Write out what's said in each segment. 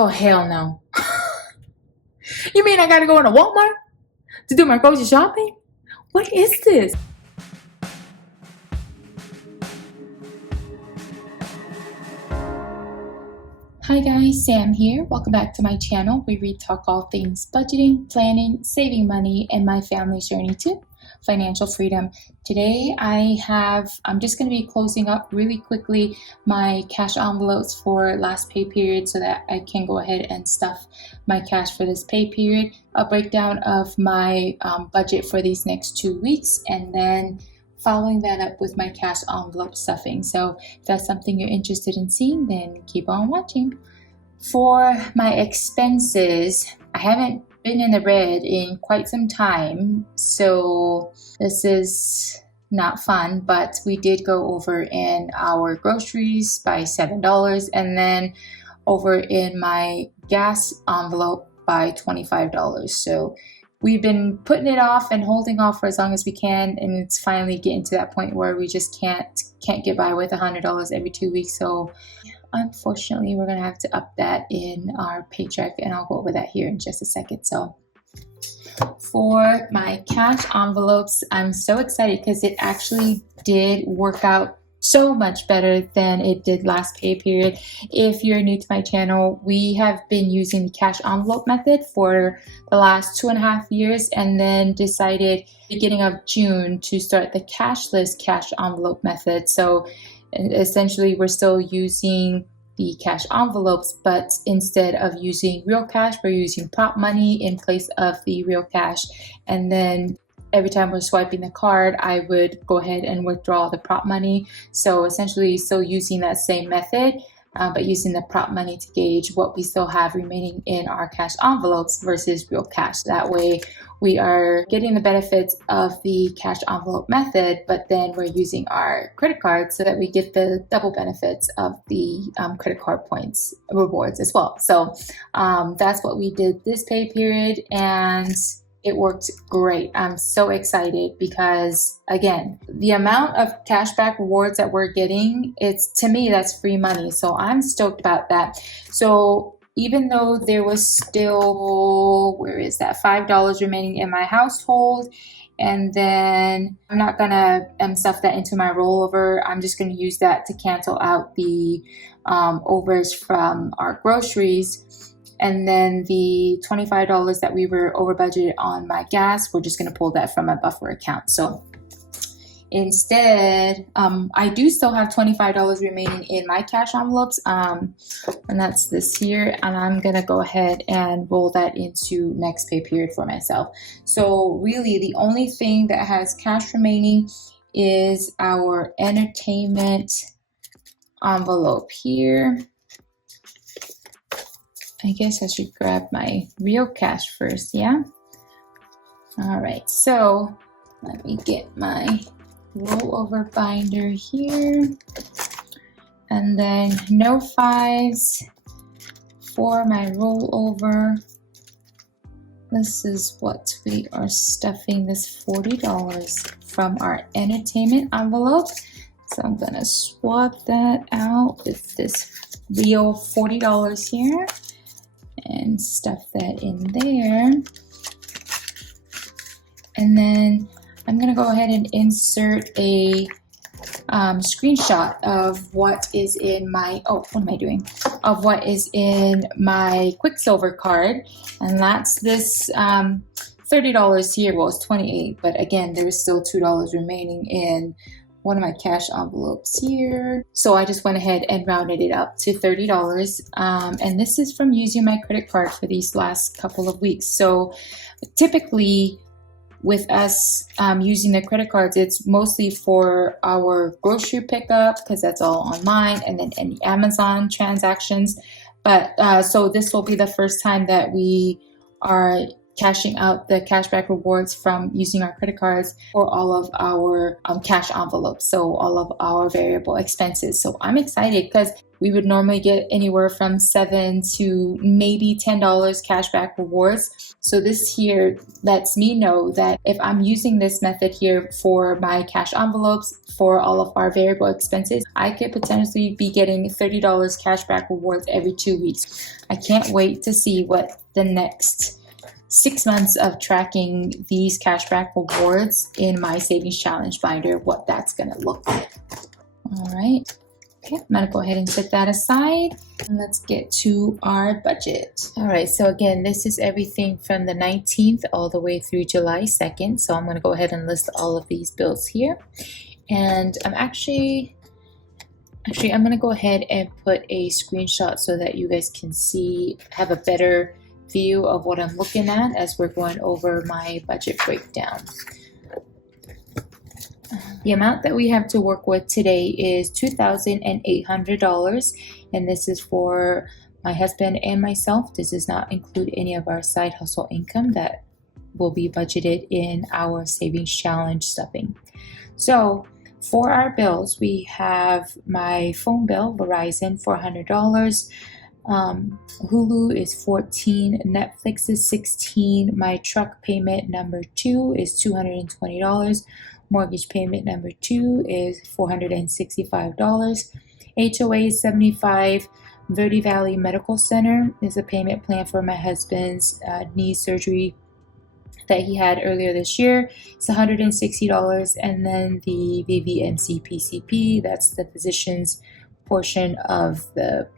Oh, hell no. You mean I gotta go into Walmart to do my grocery shopping? What is this? Hi guys, Sam here. Welcome back to my channel where we talk all things budgeting, planning, saving money, and my family's journey to financial freedom. Today I'm just going to be closing up really quickly my cash envelopes for last pay period so that I can go ahead and stuff my cash for this pay period. A breakdown of my budget for these next 2 weeks, and then following that up with my cash envelope stuffing. So if that's something you're interested in seeing, then keep on watching. For my expenses, I haven't been in the red in quite some time, so this is not fun, but we did go over in our groceries by $7 and then over in my gas envelope by $25. So we've been putting it off and holding off for as long as we can, and it's finally getting to that point where we just can't get by with $100 every 2 weeks. So unfortunately, we're gonna have to up that in our paycheck, and I'll go over that here in just a second. So for my cash envelopes, I'm so excited because it actually did work out so much better than it did last pay period. If you're new to my channel, we have been using the cash envelope method for the last 2.5 years, and then decided beginning of June to start the cashless cash envelope method. So essentially we're still using the cash envelopes, but instead of using real cash, we're using prop money in place of the real cash. And then every time we're swiping the card, I would go ahead and withdraw the prop money. So essentially still using that same method, but using the prop money to gauge what we still have remaining in our cash envelopes versus real cash. That way we are getting the benefits of the cash envelope method, but then we're using our credit card so that we get the double benefits of the credit card points rewards as well. So that's what we did this pay period, and it worked great. I'm so excited because, again, the amount of cashback rewards that we're getting, to me, that's free money. So I'm stoked about that. So even though there was still, where is that, $5 remaining in my household, and then I'm not gonna stuff that into my rollover. I'm just gonna use that to cancel out the overage from our groceries. And then the $25 that we were over budgeted on my gas, we're just going to pull that from my buffer account. So instead, I do still have $25 remaining in my cash envelopes, and that's this year. And I'm going to go ahead and roll that into next pay period for myself. So really, the only thing that has cash remaining is our entertainment envelope here. I guess I should grab my real cash first, yeah? All right, so let me get my rollover binder here. And then no fives for my rollover. This is what we are stuffing, this $40 from our entertainment envelope. So I'm gonna swap that out with this real $40 here and stuff that in there. And then I'm going to go ahead and insert a screenshot of what is in my, of what is in my Quicksilver card. And that's this $30 here. Well, it's $28, but again, there's still $2 remaining in one of my cash envelopes here. So I just went ahead and rounded it up to $30. And this is from using my credit card for these last couple of weeks. So typically with us using the credit cards, it's mostly for our grocery pickup because that's all online, and then any Amazon transactions. But so this will be the first time that we are cashing out the cashback rewards from using our credit cards for all of our cash envelopes, so all of our variable expenses. So I'm excited because we would normally get anywhere from $7 to maybe $10 cashback rewards. So this here lets me know that if I'm using this method here for my cash envelopes, for all of our variable expenses, I could potentially be getting $30 cashback rewards every 2 weeks. I can't wait to see what the next 6 months of tracking these cashback rewards in my savings challenge binder, what that's gonna look like. All right. Okay, I'm gonna go ahead and set that aside and let's get to our budget. All right, so again, this is everything from the 19th all the way through July 2nd. So I'm gonna go ahead and list all of these bills here. And I'm actually I'm gonna go ahead and put a screenshot so that you guys can have a better view of what I'm looking at as we're going over my budget breakdown. The amount that we have to work with today is $2,800, and this is for my husband and myself. This does not include any of our side hustle income that will be budgeted in our savings challenge stuffing. So for our bills, we have my phone bill, Verizon, $400. Hulu is $14, Netflix is $16, my truck payment number 2 is $220, mortgage payment number 2 is $465, HOA is $75, Verde Valley Medical Center is a payment plan for my husband's knee surgery that he had earlier this year. It's $160, and then the VVMC PCP, that's the physician's portion of the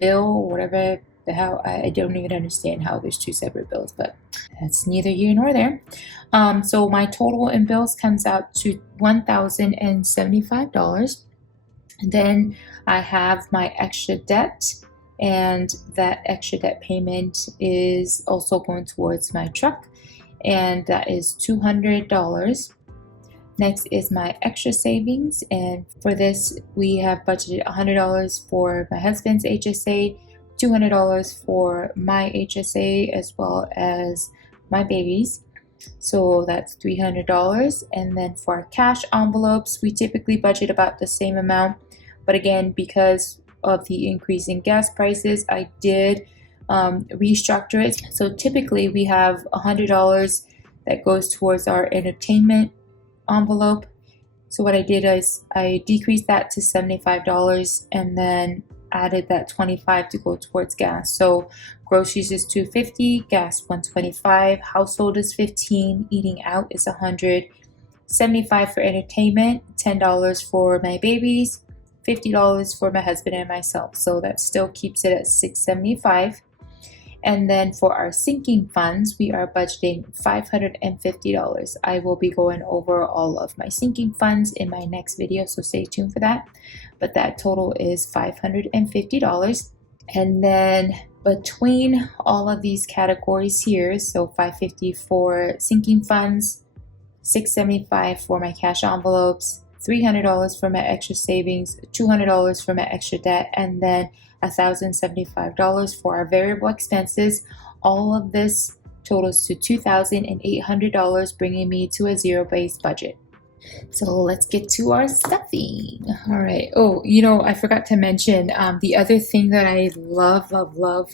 bill, whatever the hell. I don't even understand how there's 2 separate bills, but that's neither here nor there. So my total in bills comes out to $1,075. Then I have my extra debt, and that extra debt payment is also going towards my truck, and that is $200. Next is my extra savings, and for this we have budgeted $100 for my husband's HSA, $200 for my HSA, as well as my baby's. So that's $300. And then for our cash envelopes, we typically budget about the same amount, but again, because of the increase in gas prices, I did restructure it. So typically we have $100 that goes towards our entertainment envelope. So what I did is I decreased that to $75 and then added that $25 to go towards gas. So groceries is $250, gas $125, household is $15, eating out is $100, $75 for entertainment, $10 for my babies, $50 for my husband and myself. So that still keeps it at $675. And then for our sinking funds, we are budgeting $550. I will be going over all of my sinking funds in my next video, so stay tuned for that. But that total is $550. And then between all of these categories here, so $550 for sinking funds, $675 for my cash envelopes, $300 for my extra savings, $200 for my extra debt, and then $1,075 for our variable expenses. All of this totals to $2,800, bringing me to a zero-based budget. So let's get to our stuffing. All right. Oh, I forgot to mention the other thing that I love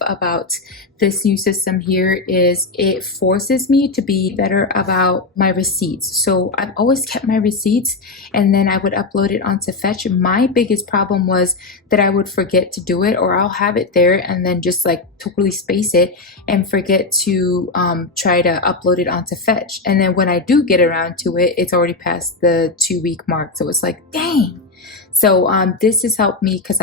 about this new system here is it forces me to be better about my receipts. So I've always kept my receipts and then I would upload it onto Fetch. My biggest problem was that I would forget to do it, or I'll have it there and then just like totally space it and forget to try to upload it onto Fetch. And then when I do get around to it, it's already past the 2-week mark. So it's like, dang. So this has helped me because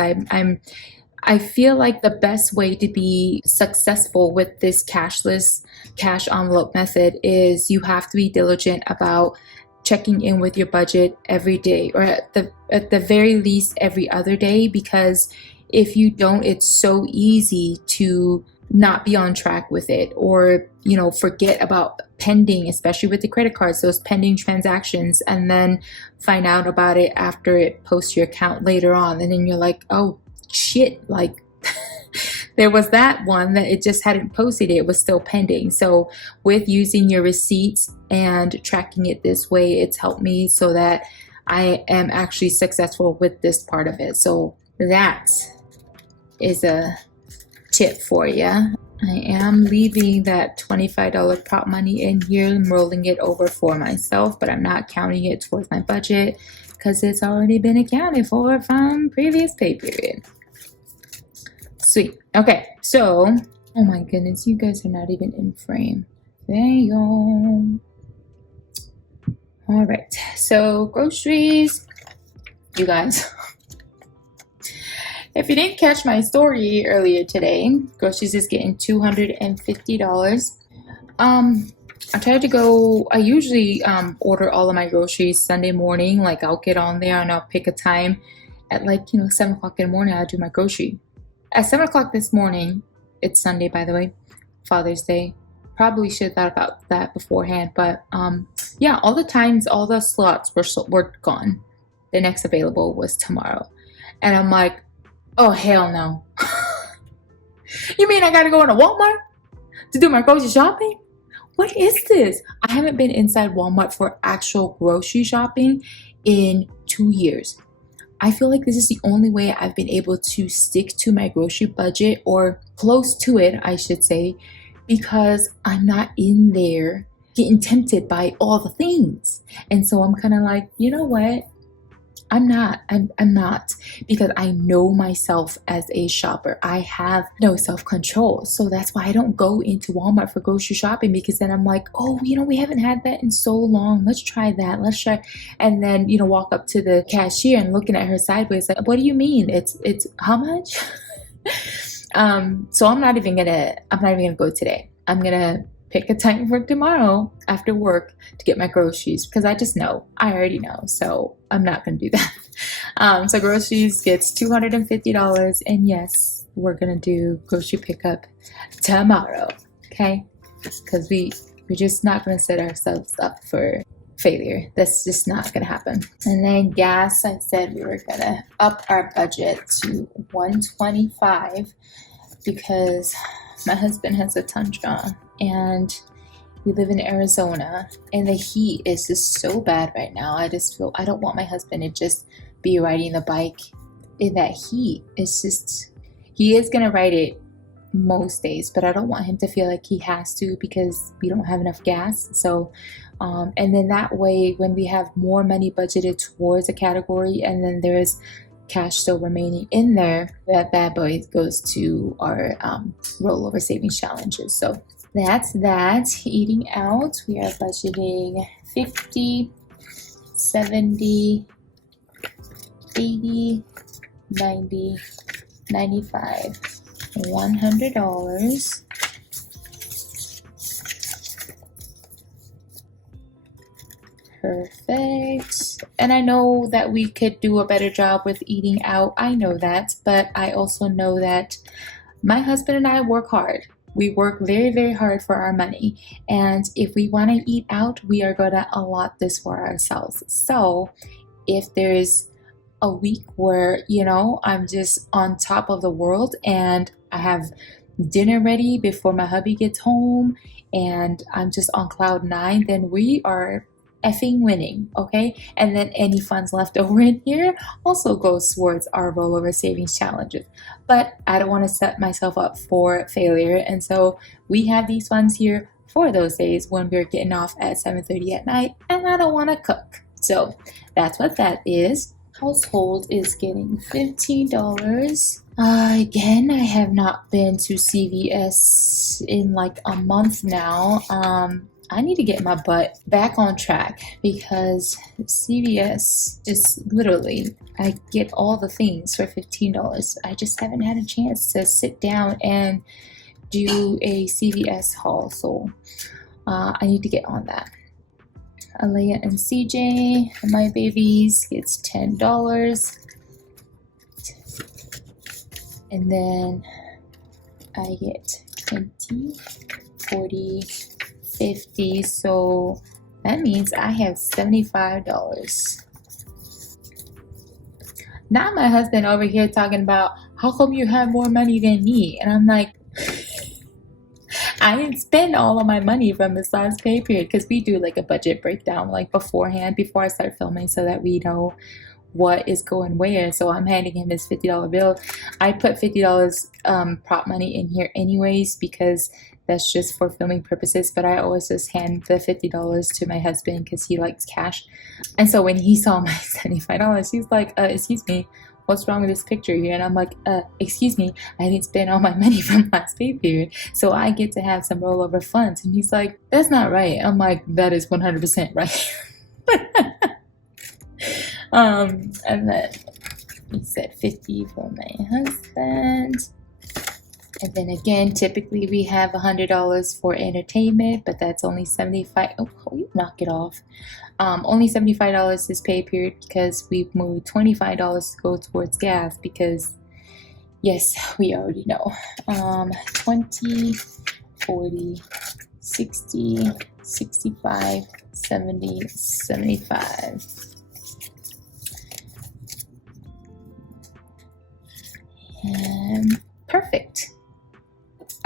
I feel like the best way to be successful with this cashless cash envelope method is you have to be diligent about checking in with your budget every day, or at the very least every other day, because if you don't, it's so easy to not be on track with it, or forget about pending, especially with the credit cards, those pending transactions, and then find out about it after it posts your account later on, and then you're like, oh shit, like there was that one that it just hadn't posted it was still pending. So with using your receipts and tracking it this way, it's helped me so that I am actually successful with this part of it. So that is a tip for you. I am leaving that $25 prop money in here. I'm rolling it over for myself, but I'm not counting it towards my budget because it's already been accounted for from previous pay period. Sweet. Okay, so, oh my goodness, you guys are not even in frame. There you go. All right, so groceries, you guys. If you didn't catch my story earlier today, groceries is getting $250. I tried to go, I usually order all of my groceries Sunday morning. Like I'll get on there and I'll pick a time at 7 o'clock in the morning. I'll do my grocery. At 7 o'clock this morning, it's Sunday by the way, Father's Day. Probably should have thought about that beforehand, but yeah, all the times, all the slots were gone. The next available was tomorrow. And I'm like, oh, hell no. You mean I gotta go into Walmart to do my grocery shopping? What is this? I haven't been inside Walmart for actual grocery shopping in 2 years. I feel like this is the only way I've been able to stick to my grocery budget, or close to it, I should say, because I'm not in there getting tempted by all the things. And so I'm kind of like, you know what? I'm not, because I know myself as a shopper. I have no self-control. So that's why I don't go into Walmart for grocery shopping, because then I'm like, oh, we haven't had that in so long. Let's try that. Let's try. And then, walk up to the cashier and looking at her sideways, like, what do you mean? It's how much? So I'm not even gonna go today. I'm gonna pick a time for tomorrow after work to get my groceries, because I already know, so I'm not gonna do that. So groceries gets $250, and yes, we're gonna do grocery pickup tomorrow, okay? Because we're just not gonna set ourselves up for failure. That's just not gonna happen. And then gas, I said we were gonna up our budget to $125 because my husband has a Tundra and we live in Arizona, and the heat is just so bad right now. I just feel I don't want my husband to just be riding the bike in that heat. It's just, he is gonna ride it most days, but I don't want him to feel like he has to because we don't have enough gas. So and then that way, when we have more money budgeted towards a category and then there's cash still remaining in there, that bad boy goes to our rollover savings challenges. So that's that. Eating out, we are budgeting 50, 70, 80, 90, 95, $100. Perfect. And I know that we could do a better job with eating out. I know that, but I also know that my husband and I work hard. We work very, very hard for our money. And if we want to eat out, we are going to allot this for ourselves. So if there's a week where, I'm just on top of the world and I have dinner ready before my hubby gets home and I'm just on cloud 9, then we are effing winning, okay? And then any funds left over in here also goes towards our rollover savings challenges. But I don't want to set myself up for failure, and so we have these funds here for those days when we're getting off at 7:30 at night and I don't want to cook. So that's what that is. Household is getting $15. Again, I have not been to CVS in like a month now. I need to get my butt back on track because CVS is literally, I get all the things for $15. I just haven't had a chance to sit down and do a CVS haul. So I need to get on that. Alea and CJ, my babies, gets $10. And then I get 20, 40, 50, so that means I have $75. Now my husband over here talking about how come you have more money than me? And I'm like, I didn't spend all of my money from this last pay period, because we do like a budget breakdown like beforehand, before I start filming, so that we know what is going where. So I'm handing him his $50 bill. I put $50 prop money in here anyways, because that's just for filming purposes, but I always just hand the $50 to my husband because he likes cash. And so when he saw my $75, he's like, excuse me, what's wrong with this picture here? And I'm like, excuse me, I didn't spend all my money from last pay period, so I get to have some rollover funds. And he's like, that's not right. I'm like, that is 100% right. And then he said 50 for my husband. And then again, typically we have $100 for entertainment, but that's only $75. Oh, you knock it off. Only $75 this pay period, because we've moved $25 to go towards gas, because yes, we already know. 20, 40, 60, 65, 70, 75. And perfect.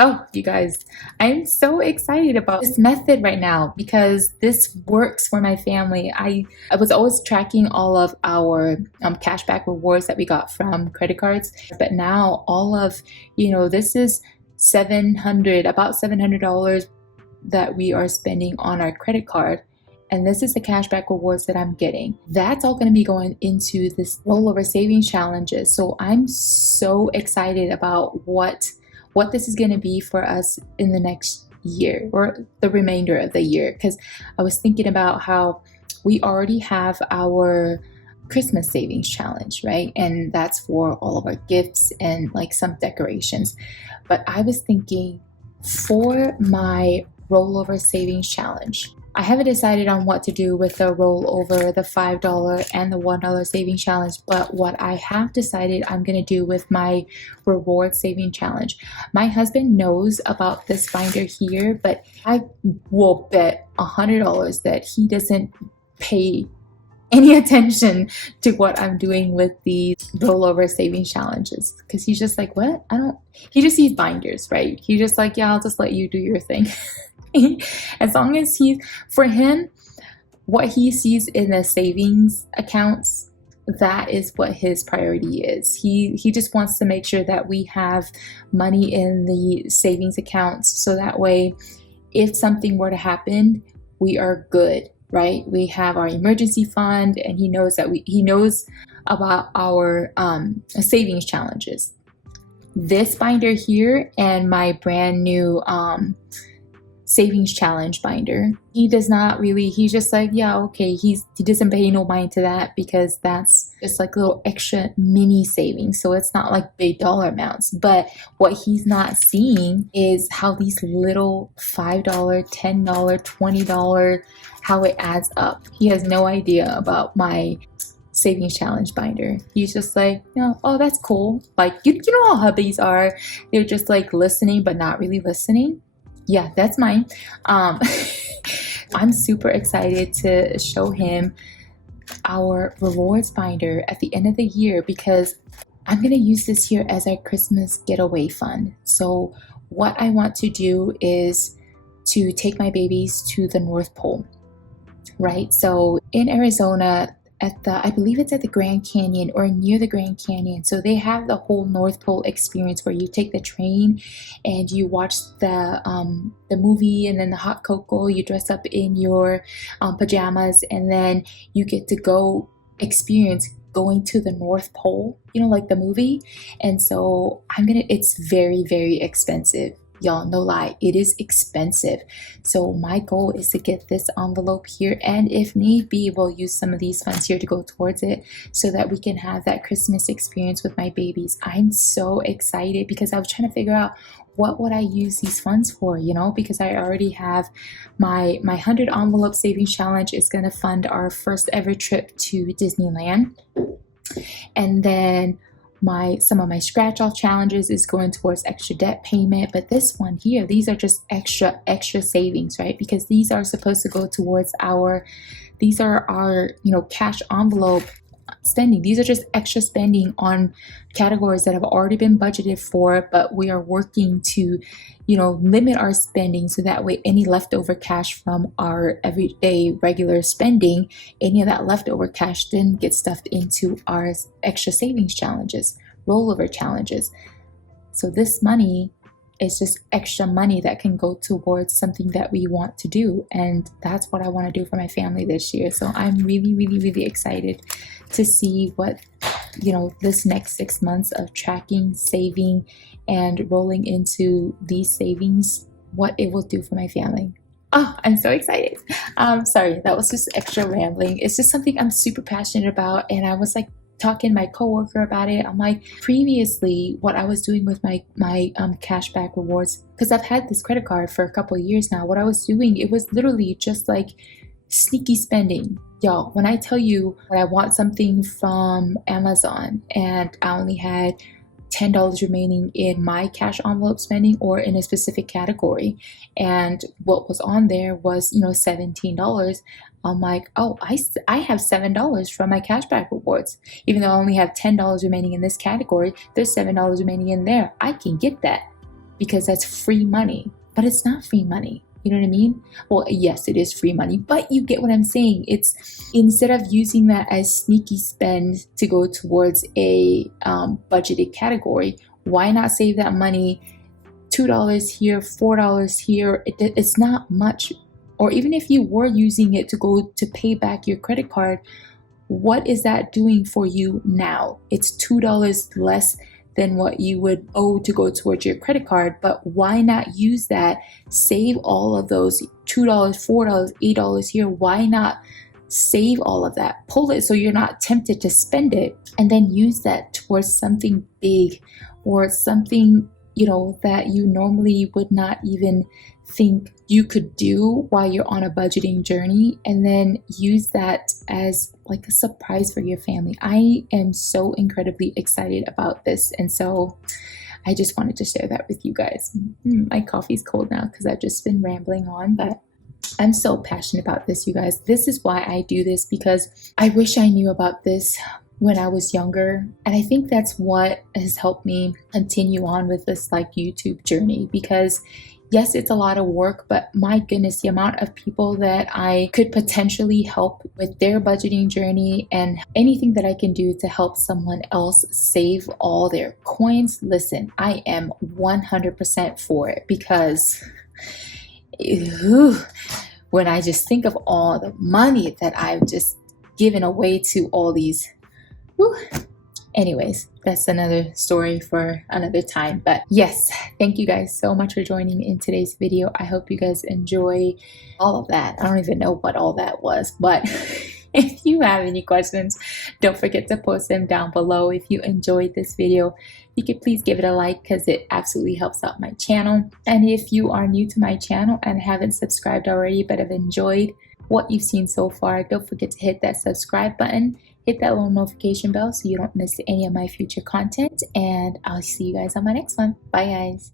Oh, you guys, I'm so excited about this method right now, because this works for my family. I was always tracking all of our cashback rewards that we got from credit cards, but now all of, this is about $700 that we are spending on our credit card. And this is the cashback rewards that I'm getting. That's all going to be going into this rollover savings challenges. So I'm so excited about what this is going to be for us in the next year, or the remainder of the year. Because I was thinking about how we already have our Christmas savings challenge, right? And that's for all of our gifts and like some decorations. But I was thinking, for my rollover savings challenge, I haven't decided on what to do with the rollover, the $5 and the $1 savings challenge, but what I have decided I'm going to do with my reward saving challenge. My husband knows about this binder here, but I will bet $100 that he doesn't pay any attention to what I'm doing with these rollover savings challenges, because he's just like, what? He just sees binders, right? He's just like, yeah, I'll just let you do your thing. As long as for him, what he sees in the savings accounts, that is what his priority is. He just wants to make sure that we have money in the savings accounts, so that way, if something were to happen, we are good, right? We have our emergency fund, and he knows about our savings challenges. This binder here and my brand new savings challenge binder, he's just like, yeah, okay, he doesn't pay no mind to that, because that's just like little extra mini savings, so it's not like big dollar amounts. But what he's not seeing is how these little $5, $10, $20, how it adds up. He has no idea about my savings challenge binder. He's just like, oh, that's cool. Like, you know how hubbies are, they're just like listening but not really listening. Yeah, that's mine. I'm super excited to show him our rewards binder at the end of the year, because I'm going to use this year as our Christmas getaway fund. So what I want to do is to take my babies to the North Pole, right? So in Arizona, I believe it's at the Grand Canyon or near the Grand Canyon. So they have the whole North Pole experience, where you take the train and you watch the movie, and then the hot cocoa, you dress up in your pajamas, and then you get to go experience going to the North Pole, like the movie. And so it's very, very expensive. Y'all, no lie, it is expensive. So my goal is to get this envelope here, and if need be, we'll use some of these funds here to go towards it, so that we can have that Christmas experience with my babies. I'm so excited, because I was trying to figure out what would I use these funds for, because I already have my 100 envelope savings challenge is going to fund our first ever trip to Disneyland. And then some of my scratch off challenges is going towards extra debt payment. But this one here, these are just extra savings, right? Because these are supposed to go towards our cash envelope spending. These are just extra spending on categories that have already been budgeted for, but we are working to, limit our spending so that way any leftover cash from our everyday regular spending, any of that leftover cash then gets stuffed into our extra savings challenges, rollover challenges. So this money is just extra money that can go towards something that we want to do. And that's what I want to do for my family this year. So I'm really, really, really excited to see what, this next 6 months of tracking, saving, and rolling into these savings, what it will do for my family. Oh, I'm so excited. Sorry, that was just extra rambling. It's just something I'm super passionate about. And I was like, talking to my coworker about it. I'm like, previously what I was doing with my cashback rewards, because I've had this credit card for a couple of years now, what I was doing, it was literally just like sneaky spending. Y'all, when I tell you when I want something from Amazon and I only had $10 remaining in my cash envelope spending or in a specific category, and what was on there was $17, I'm like, oh, I have $7 from my cashback rewards. Even though I only have $10 remaining in this category, there's $7 remaining in there. I can get that because that's free money, but it's not free money. You know what I mean? Well, yes, it is free money, but you get what I'm saying. It's instead of using that as sneaky spend to go towards a budgeted category, why not save that money? $2 here, $4 here. It's not much. Or even if you were using it to go to pay back your credit card, what is that doing for you now? It's $2 less than what you would owe to go towards your credit card, but why not use that? Save all of those $2, $4, $8 here. Why not save all of that? Pull it so you're not tempted to spend it, and then use that towards something big or something that you normally would not even think you could do while you're on a budgeting journey, and then use that as like a surprise for your family. I am so incredibly excited about this, and so I just wanted to share that with you guys. My coffee's cold now because I've just been rambling on, but I'm so passionate about this, you guys. This is why I do this, because I wish I knew about this when I was younger. And I think that's what has helped me continue on with this YouTube journey, because yes, it's a lot of work, but my goodness, the amount of people that I could potentially help with their budgeting journey and anything that I can do to help someone else save all their coins. Listen, I am 100% for it, because when I just think of all the money that I've just given away to all these anyways, that's another story for another time. But yes, thank you guys so much for joining me in today's video. I hope you guys enjoy all of that. I don't even know what all that was, but if you have any questions, don't forget to post them down below. If you enjoyed this video, you could please give it a like, because it absolutely helps out my channel. And if you are new to my channel and haven't subscribed already but have enjoyed what you've seen so far, don't forget to hit that subscribe button. Hit that little notification bell so you don't miss any of my future content. And I'll see you guys on my next one. Bye, guys.